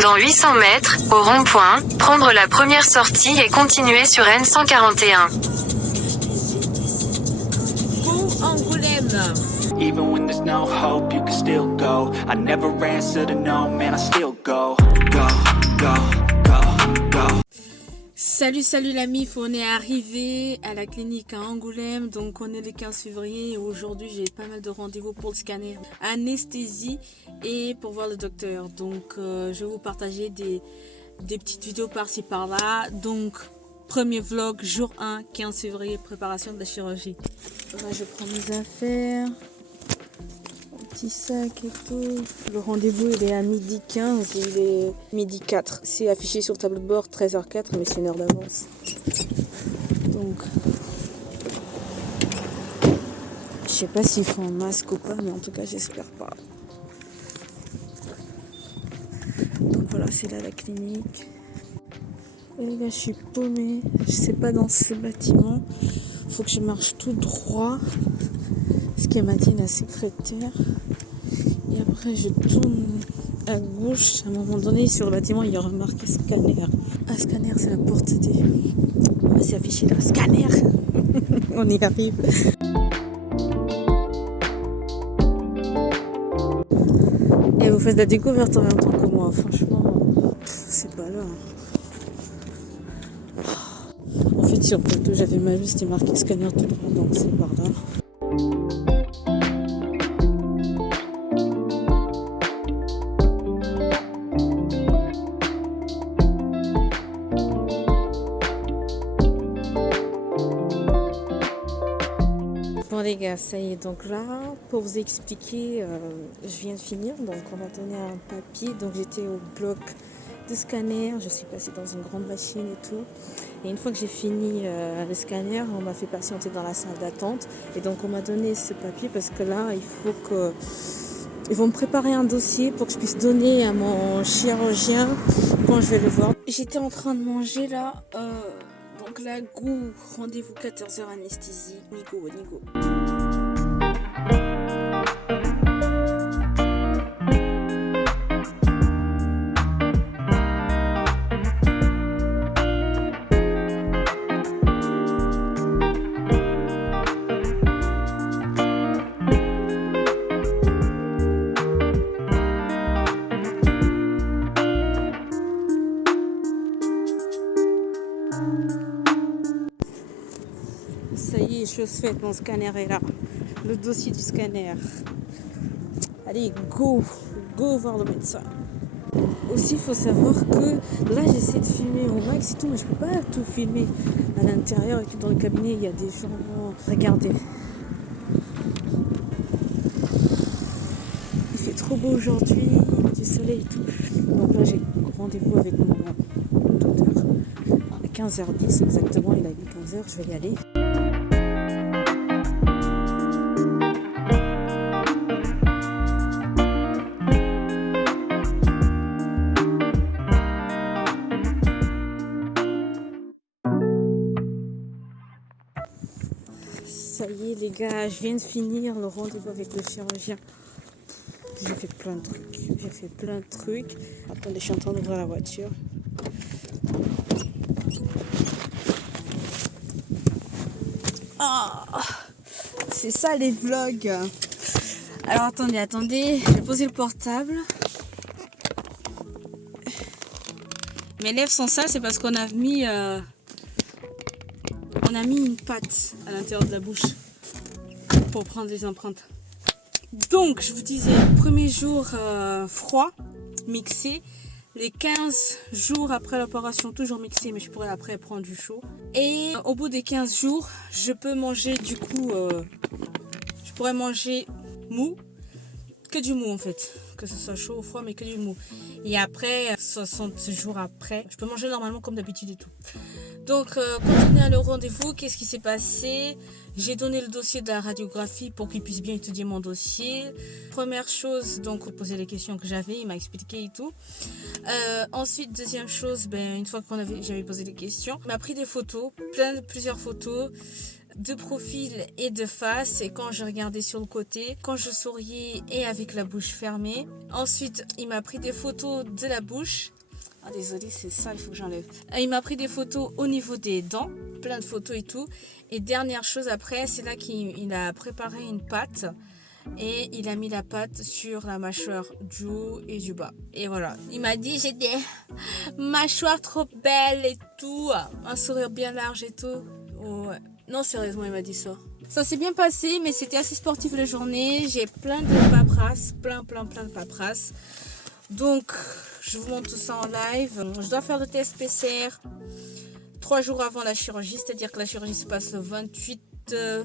Dans 800 mètres, au rond-point, prendre la première sortie et continuer sur N141. Go Angoulême. Even when there's no hope, you can still go. I never answer to no, man, I still go. Go, go, go, go. Salut la MIF, on est arrivé à la clinique à Angoulême, donc on est le 15 février et aujourd'hui j'ai pas mal de rendez-vous pour le scanner, anesthésie et pour voir le docteur. Donc je vais vous partager des petites vidéos par-ci par-là. Donc premier vlog, jour 1, 15 février, préparation de la chirurgie. Là je prends mes affaires, un petit sac et tout. Le rendez-vous il est à midi 15, il est midi 4. C'est affiché sur le tableau de bord 13h04, mais c'est une heure d'avance. Donc, je sais pas s'il faut un masque ou pas, mais en tout cas j'espère pas. Donc voilà, c'est là la clinique. Et là je suis paumée, je sais pas dans ce bâtiment. Faut que je marche tout droit. Ce qu'elle m'a dit la secrétaire. Et après je tourne à gauche. À un moment donné sur le bâtiment il y aura marqué scanner. Ah, scanner c'est la porte des... C'est affiché là, scanner. On y arrive. Et vous faites de la découverte en même temps que moi. Franchement, c'est pas là. En fait sur le plateau j'avais ma vue, c'était marqué scanner tout droit, donc c'est par là. Bon les gars, ça y est, donc là, pour vous expliquer, je viens de finir, donc on m'a donné un papier, donc j'étais au bloc de scanner, je suis passée dans une grande machine et tout, et une fois que j'ai fini le scanner, on m'a fait patienter dans la salle d'attente, et donc on m'a donné ce papier parce que là, il faut que... Ils vont me préparer un dossier pour que je puisse donner à mon chirurgien quand je vais le voir. J'étais en train de manger là, donc là, goût, rendez-vous 14h anesthésie, nigo. Ça y est, chose faite, mon scanner est là. Le dossier du scanner. Allez, go voir le médecin. Aussi, il faut savoir que là, j'essaie de filmer au max et tout, mais je peux pas tout filmer à l'intérieur et tout. Dans le cabinet, il y a des gens. Regardez. Il fait trop beau aujourd'hui, il y a du soleil et tout. Donc là, j'ai rendez-vous avec mon docteur à 15h10 exactement. Il a dit 15h, je vais y aller. Ça y est les gars, je viens de finir le rendez-vous avec le chirurgien. J'ai fait plein de trucs. Attendez, je suis en train d'ouvrir la voiture. Ah, c'est ça les vlogs. Alors attendez, je vais poser le portable. Mes lèvres sont sales, c'est parce qu'on a mis... On a mis une pâte à l'intérieur de la bouche pour prendre les empreintes. Donc, je vous disais, premier jour froid, mixé. Les 15 jours après l'opération, toujours mixé, mais je pourrais après prendre du chaud. Et au bout des 15 jours, je peux manger du coup... je pourrais manger mou, que du mou en fait. Que ce soit chaud ou froid, mais que du mou. Et après, 60 jours après, je peux manger normalement comme d'habitude et tout. Donc, quand on est à le rendez-vous, qu'est-ce qui s'est passé? J'ai donné le dossier de la radiographie pour qu'il puisse bien étudier mon dossier. Première chose, donc, poser les questions que j'avais, il m'a expliqué et tout. Ensuite, deuxième chose, une fois j'avais posé des questions, il m'a pris des photos, plusieurs photos. de profil et de face, et quand je regardais sur le côté, quand je souriais et avec la bouche fermée. Ensuite, il m'a pris des photos de la bouche. Ah désolé, c'est ça, il faut que j'enlève. Il m'a pris des photos au niveau des dents, plein de photos et tout. Et dernière chose après, c'est là qu'il a préparé une pâte. Et il a mis la pâte sur la mâchoire du haut et du bas. Et voilà, il m'a dit j'ai des mâchoires trop belles et tout. Un sourire bien large et tout. Ouais. Non, sérieusement, il m'a dit ça. Ça s'est bien passé, mais c'était assez sportif la journée. J'ai plein de paperasse, plein de paperasse. Donc, je vous montre tout ça en live. Je dois faire le test PCR 3 jours avant la chirurgie, c'est-à-dire que la chirurgie se passe le 28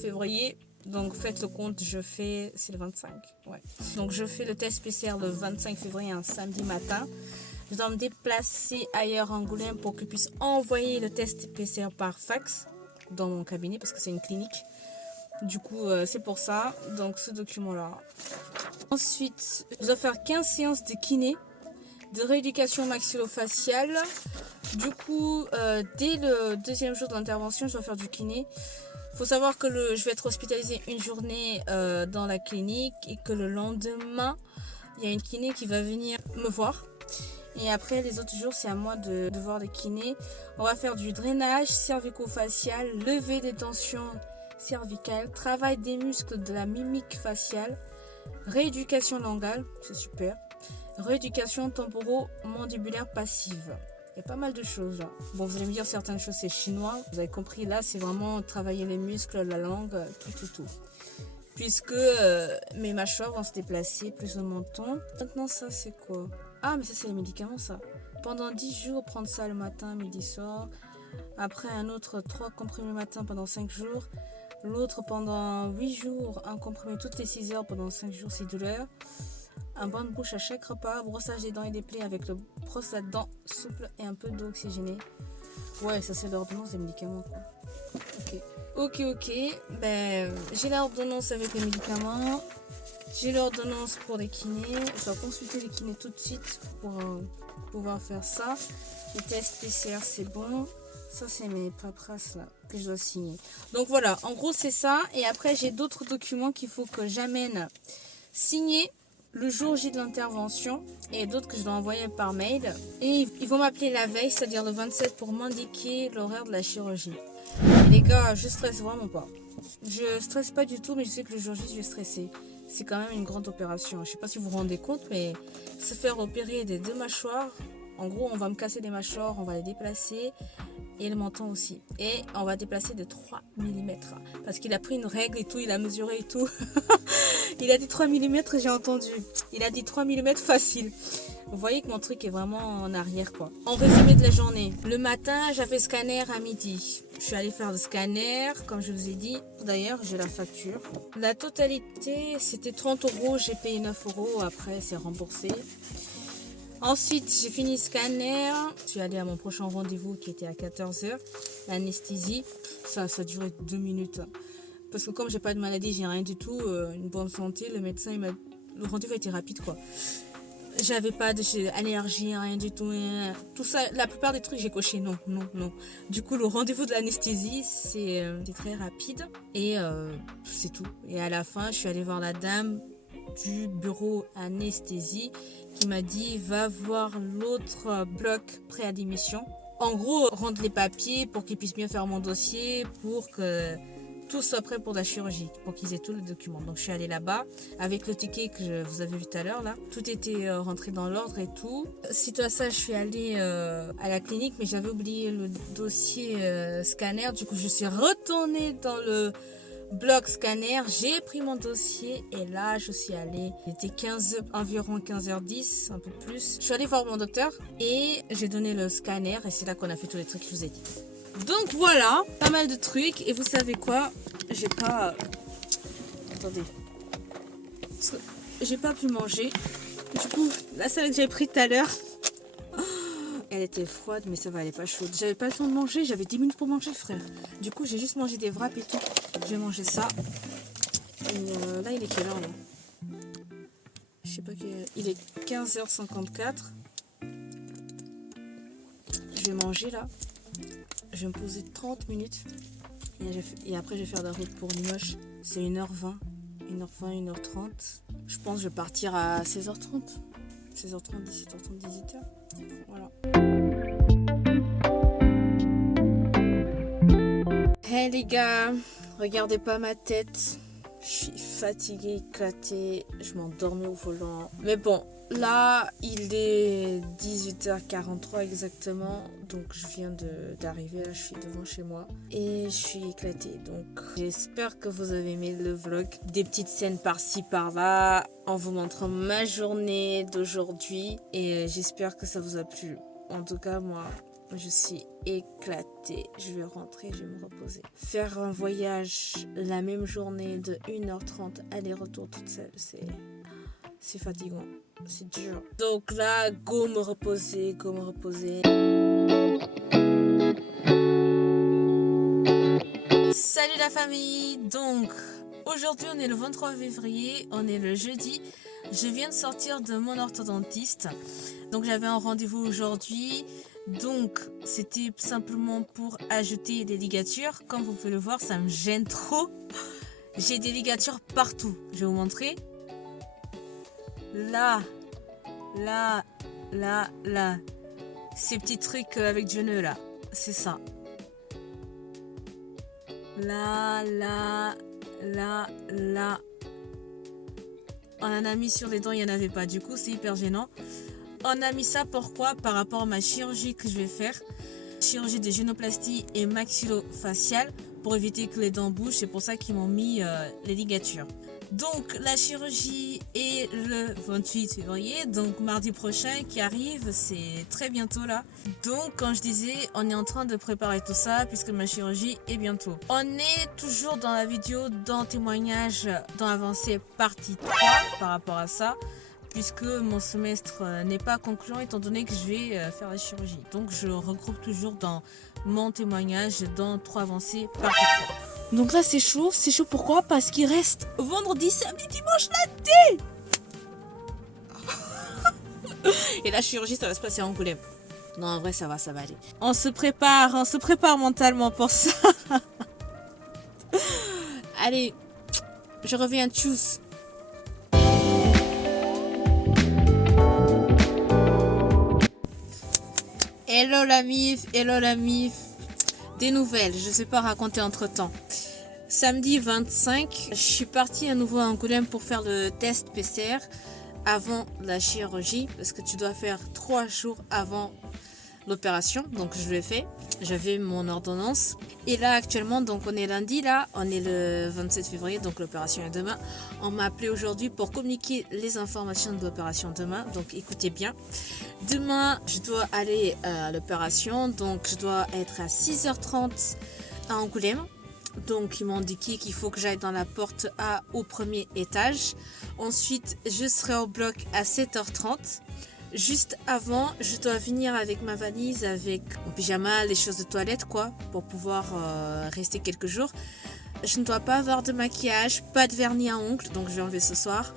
février. Donc faites le compte, c'est le 25. Ouais. Donc je fais le test PCR le 25 février, un samedi matin. Je dois me déplacer ailleurs à Angoulême pour qu'ils puissent envoyer le test PCR par fax dans mon cabinet parce que c'est une clinique. Du coup, c'est pour ça. Donc ce document-là. Ensuite, je dois faire 15 séances de kiné, de rééducation maxillofaciale. Du coup, dès le 2e jour de l'intervention, je dois faire du kiné. Faut savoir que je vais être hospitalisée une journée dans la clinique et que le lendemain, il y a une kiné qui va venir me voir. Et après, les autres jours, c'est à moi de voir les kinés. On va faire du drainage cervico-facial, levée des tensions cervicales, travail des muscles de la mimique faciale, rééducation langale, c'est super, rééducation temporo-mandibulaire passive. Il y a pas mal de choses là. Bon, vous allez me dire certaines choses c'est chinois. Vous avez compris, là c'est vraiment travailler les muscles, la langue, tout. Puisque mes mâchoires vont se déplacer, plus le menton. Maintenant ça c'est quoi? Ah mais ça c'est les médicaments ça. Pendant 10 jours, prendre ça le matin, midi, soir. Après un autre 3 comprimés matin pendant 5 jours. L'autre pendant 8 jours, un comprimé toutes les 6 heures pendant 5 jours, 6 douleurs. Un bain de bouche à chaque repas, brossage des dents et des plaies avec le brosse à dents souple et un peu d'eau oxygénée. Ouais, ça c'est l'ordonnance des médicaments quoi. Ok. Ben, j'ai l'ordonnance avec les médicaments. J'ai l'ordonnance pour les kinés. Je dois consulter les kinés tout de suite pour pouvoir faire ça. Les tests PCR c'est bon. Ça c'est mes paperasses là que je dois signer. Donc voilà, en gros c'est ça. Et après j'ai d'autres documents qu'il faut que j'amène signer le jour J de l'intervention et d'autres que je dois envoyer par mail. Et ils vont m'appeler la veille, c'est-à-dire le 27 pour m'indiquer l'horaire de la chirurgie. Et les gars, je stresse vraiment pas. Je stresse pas du tout, mais je sais que le jour J, je vais stresser. C'est quand même une grande opération. Je sais pas si vous vous rendez compte, mais se faire opérer des 2 mâchoires, en gros, on va me casser les mâchoires, on va les déplacer. Et le menton aussi. Et on va déplacer de 3 mm. Parce qu'il a pris une règle et tout, il a mesuré et tout. Il a dit 3 mm, j'ai entendu. Il a dit 3 mm facile. Vous voyez que mon truc est vraiment en arrière quoi. En résumé de la journée. Le matin, j'avais scanner à midi. Je suis allée faire le scanner, comme je vous ai dit. D'ailleurs, j'ai la facture. La totalité, c'était 30 €. J'ai payé 9 €. Après, c'est remboursé. Ensuite, j'ai fini le scanner. Je suis allée à mon prochain rendez-vous qui était à 14 h. L'anesthésie, ça a duré 2 minutes. Parce que comme j'ai pas de maladie, j'ai rien du tout, une bonne santé, le médecin, le rendez-vous a été rapide quoi. J'avais pas d'allergie, rien du tout. Tout ça, la plupart des trucs, j'ai coché non. Du coup, le rendez-vous de l'anesthésie, c'est très rapide. Et c'est tout. Et à la fin, je suis allée voir la dame du bureau anesthésie qui m'a dit va voir l'autre bloc pré-admission. En gros, rendre les papiers pour qu'ils puissent bien faire mon dossier, pour que tout soit prêt pour la chirurgie, pour qu'ils aient tous les documents. Donc je suis allée là-bas avec le ticket que je vous avais vu tout à l'heure là. Tout était rentré dans l'ordre et tout. Suite à ça, je suis allée à la clinique, mais j'avais oublié le dossier scanner. Du coup, je suis retournée dans le bloc scanner, j'ai pris mon dossier et là je suis allée, il était environ 15h10, un peu plus. Je suis allée voir mon docteur et j'ai donné le scanner et c'est là qu'on a fait tous les trucs que je vous ai dit. Donc voilà, pas mal de trucs et vous savez quoi, j'ai pas... Attendez. Parce que j'ai pas pu manger. Du coup, la salade que j'avais prise tout à l'heure, elle était froide mais ça va, elle est pas chaude. J'avais pas le temps de manger, j'avais 10 minutes pour manger frère. Du coup j'ai juste mangé des wraps et tout. Je vais manger ça. Et là il est quelle heure là? Je sais pas quelle... Il est 15h54. Je vais manger là. Je vais me poser 30 minutes. Et après, je vais faire la route pour Limoges. C'est 1h20, 1h30. Je pense que je vais partir à 16h30. 16h30, 17h30, 18h. Voilà. Hey les gars, regardez pas ma tête. Je suis fatiguée, éclatée. Je m'endormais au volant. Mais bon, là, il est 18h43 exactement. Donc, je viens d'arriver. Là, je suis devant chez moi. Et je suis éclatée. Donc, j'espère que vous avez aimé le vlog. Des petites scènes par-ci, par-là. En vous montrant ma journée d'aujourd'hui. Et j'espère que ça vous a plu. En tout cas, moi, je suis éclatée. Je vais rentrer, je vais me reposer. Faire un voyage la même journée de 1h30 aller-retour toute seule, c'est fatigant. C'est dur. Donc là, go me reposer, go me reposer. Salut la famille. Donc, aujourd'hui, on est le 23 février. On est le jeudi. Je viens de sortir de mon orthodontiste. Donc, j'avais un rendez-vous aujourd'hui. Donc, c'était simplement pour ajouter des ligatures. Comme vous pouvez le voir, ça me gêne trop. J'ai des ligatures partout. Je vais vous montrer. Là. Ces petits trucs avec du nœud là. C'est ça. Là. On en a mis sur les dents, il n'y en avait pas. Du coup, c'est hyper gênant. On a mis ça pourquoi? Par rapport à ma chirurgie que je vais faire. Chirurgie de gynoplastie et maxillofaciale pour éviter que les dents bougent. C'est pour ça qu'ils m'ont mis les ligatures. Donc la chirurgie est le 28 février, donc mardi prochain qui arrive, c'est très bientôt là. Donc comme je disais, on est en train de préparer tout ça puisque ma chirurgie est bientôt. On est toujours dans la vidéo dans témoignage dans avancée partie 3 par rapport à ça. Puisque mon semestre n'est pas concluant étant donné que je vais faire la chirurgie. Donc je regroupe toujours dans mon témoignage dans 3 avancées partie 3. Donc là c'est chaud pourquoi? Parce qu'il reste vendredi, samedi, dimanche, lundi. Et la chirurgie ça va se passer à Angoulême. Non en vrai ça va aller. On se prépare mentalement pour ça. Allez, je reviens, tchuss. Hello la mif. Des nouvelles, je sais pas raconter entre temps. Samedi 25, je suis partie à nouveau à Angoulême pour faire le test PCR avant la chirurgie. Parce que tu dois faire 3 jours avant l'opération. Donc je l'ai fait, j'avais mon ordonnance. Et là actuellement, donc on est lundi là, on est le 27 février, donc l'opération est demain. On m'a appelé aujourd'hui pour communiquer les informations de l'opération demain. Donc écoutez bien. Demain, je dois aller à l'opération, donc je dois être à 6h30 à Angoulême. Donc ils m'ont indiqué qu'il faut que j'aille dans la porte A au premier étage. Ensuite, je serai au bloc à 7h30. Juste avant, je dois venir avec ma valise, avec mon pyjama, les choses de toilette quoi, pour pouvoir rester quelques jours. Je ne dois pas avoir de maquillage, pas de vernis à ongles, donc je vais enlever ce soir.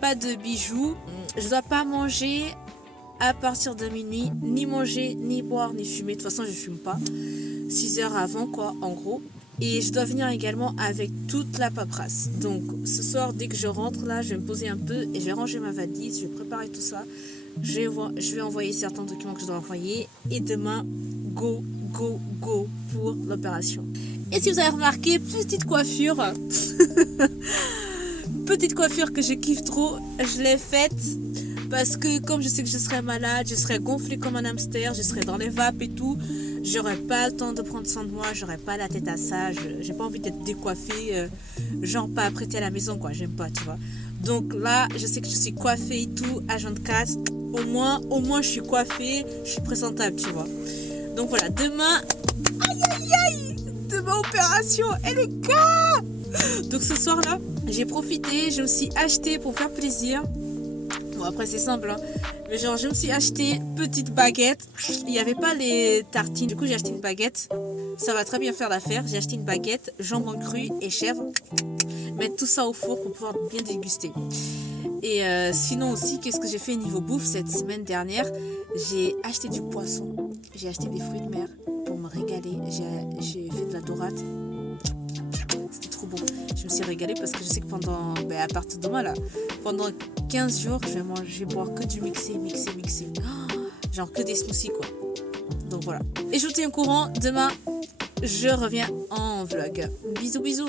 Pas de bijoux. Je ne dois pas manger à partir de minuit, ni manger, ni boire, ni fumer. De toute façon, je fume pas. 6 heures avant, quoi, en gros. Et je dois venir également avec toute la paperasse. Donc, ce soir, dès que je rentre, là, je vais me poser un peu et je vais ranger ma valise, je vais préparer tout ça. Je vais envoyer certains documents que je dois envoyer. Et demain, go pour l'opération. Et si vous avez remarqué, petite coiffure. Petite coiffure que je kiffe trop. Je l'ai faite. Parce que comme je sais que je serai malade, je serai gonflée comme un hamster, je serai dans les vapes et tout, j'aurai pas le temps de prendre soin de moi, j'aurai pas la tête à ça, j'ai pas envie d'être décoiffée, genre pas apprêtée à la maison quoi, j'aime pas tu vois. Donc là, je sais que je suis coiffée et tout, à 24, au moins je suis coiffée, je suis présentable tu vois. Donc voilà, demain, demain opération, et les gars. Donc ce soir là, j'ai profité, je me suis acheté pour faire plaisir. Bon après c'est simple hein. Mais genre je me suis acheté petite baguette. Il n'y avait pas les tartines. Du coup j'ai acheté une baguette. Ça va très bien faire l'affaire. J'ai acheté une baguette, jambon cru et chèvre. Mettre tout ça au four pour pouvoir bien déguster. Et sinon aussi qu'est-ce que j'ai fait niveau bouffe cette semaine dernière? J'ai acheté du poisson. J'ai acheté des fruits de mer pour me régaler. J'ai fait de la dorade. bon, je me suis régalée parce que je sais que pendant, à partir de demain là, pendant 15 jours, je vais boire que du mixé. Genre que des smoothies quoi. Donc voilà. Et je vous tiens au courant, demain, je reviens en vlog. Bisous.